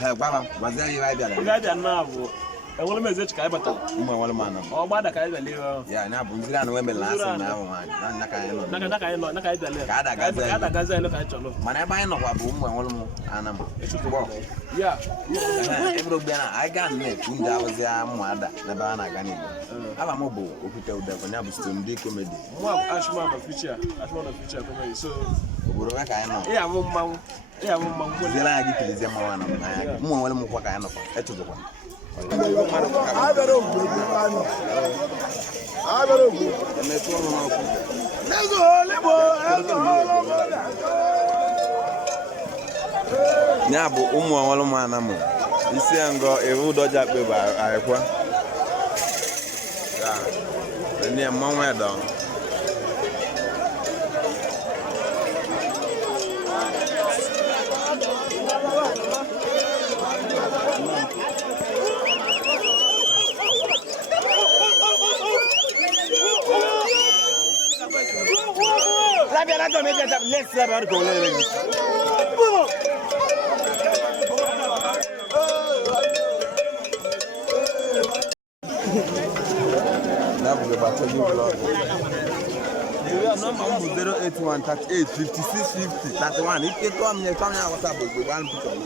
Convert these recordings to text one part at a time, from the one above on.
Baba, was there you right there? I will message Kaibata. One man. Oh, Bada Kaibali. Yeah, now Bunzan women last now. Yeah, I got me. I was there. Mother, Nabana Gani. I'm a mobile. Who tell them when I was doing the comedy. Ashman of future. Ashman of future comedy. So, yeah, yeah, I get to the Zaman. More what I know. Nyabo umu awalo manamo isi ngo ewu doja pe ba ayekwa ya ni amon edo la bien la tombe let's savoir go number 081 38 56 50 31. If you come near WhatsApp, we one picture.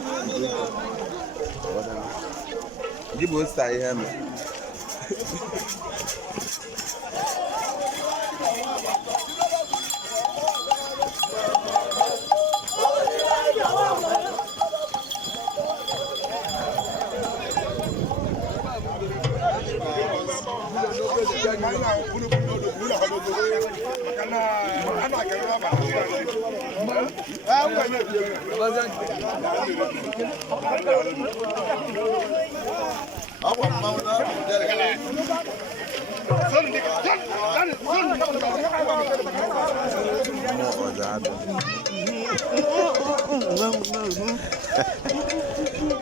You both stay here.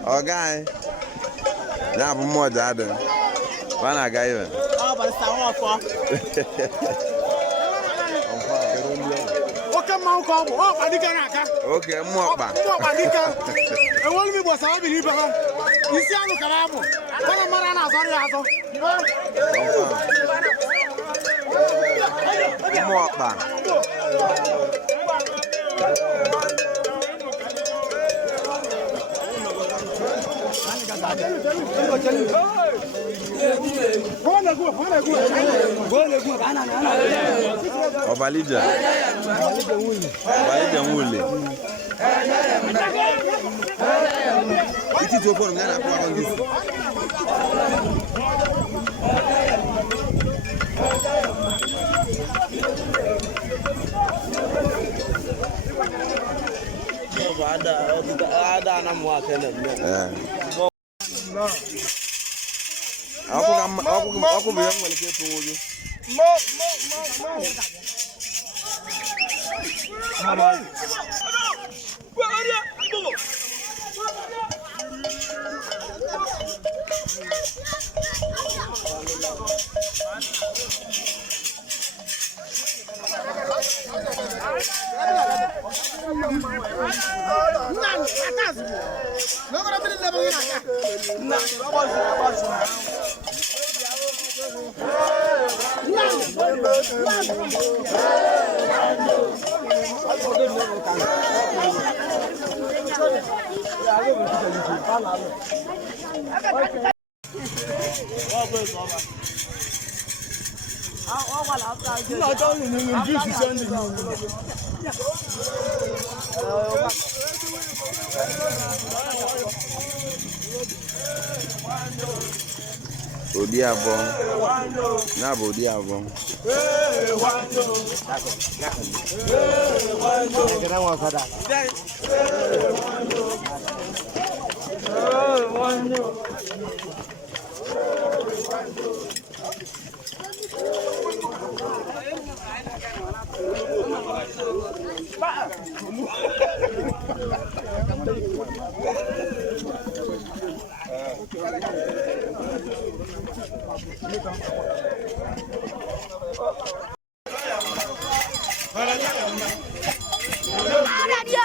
Oh, guy. Now, more than one I got even. Oh, but it's okay, more back. I want me was I believe you see, I'm Carabo. What a man, more back. Obalija Wule. It is open now. Ada na mwaka Aku bilang balik ke tunggu. Odiabo na bo odiabo Ada dia.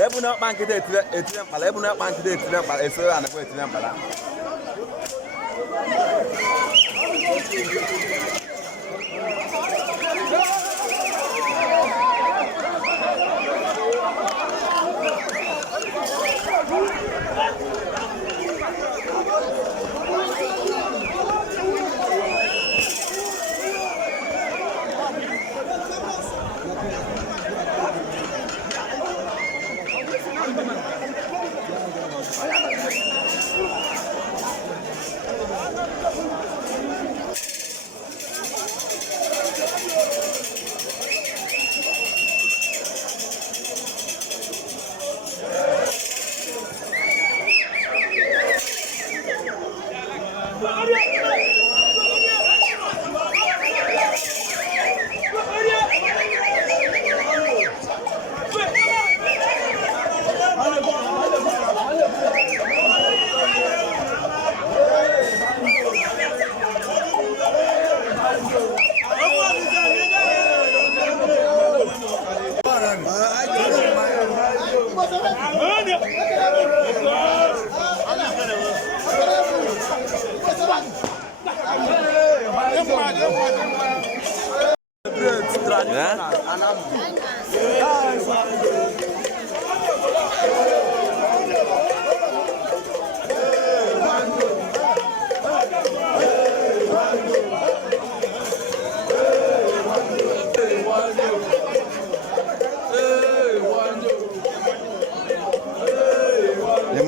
Ebu na bank de etire pala ebu na bank de etire pala eso ana ko etire pala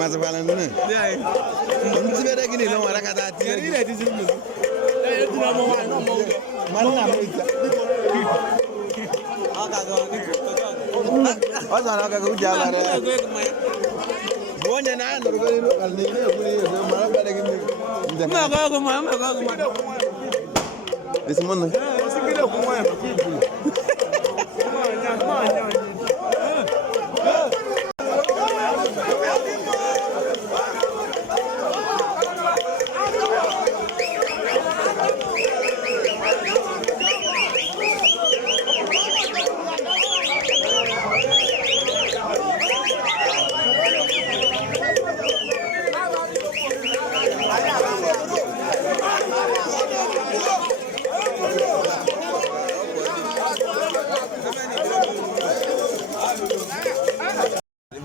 Mas falando, né? Não se vê daqui não, era cada dia. Ele é dizendo isso. É, tu não vai não, mas não é isso. Olha só, que eu já agora. Bonha na, não vai no ali, né? Mas para daqui. Mas agora. Esse mano. Esse que deu com é.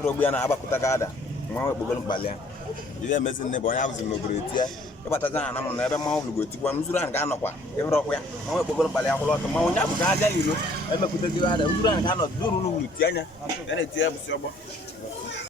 Robiana abakutagada mwa bogol balya ile mezin ne bonya buzin nobretia e bataza na mo na ebe ma olugo tikwa mzura nga anokwa e rokwa ya mwa bogol balya ko lot ma onya bu ga aja lilo e mekutagada mzura nga no duru lu tianya ene tie bu sobo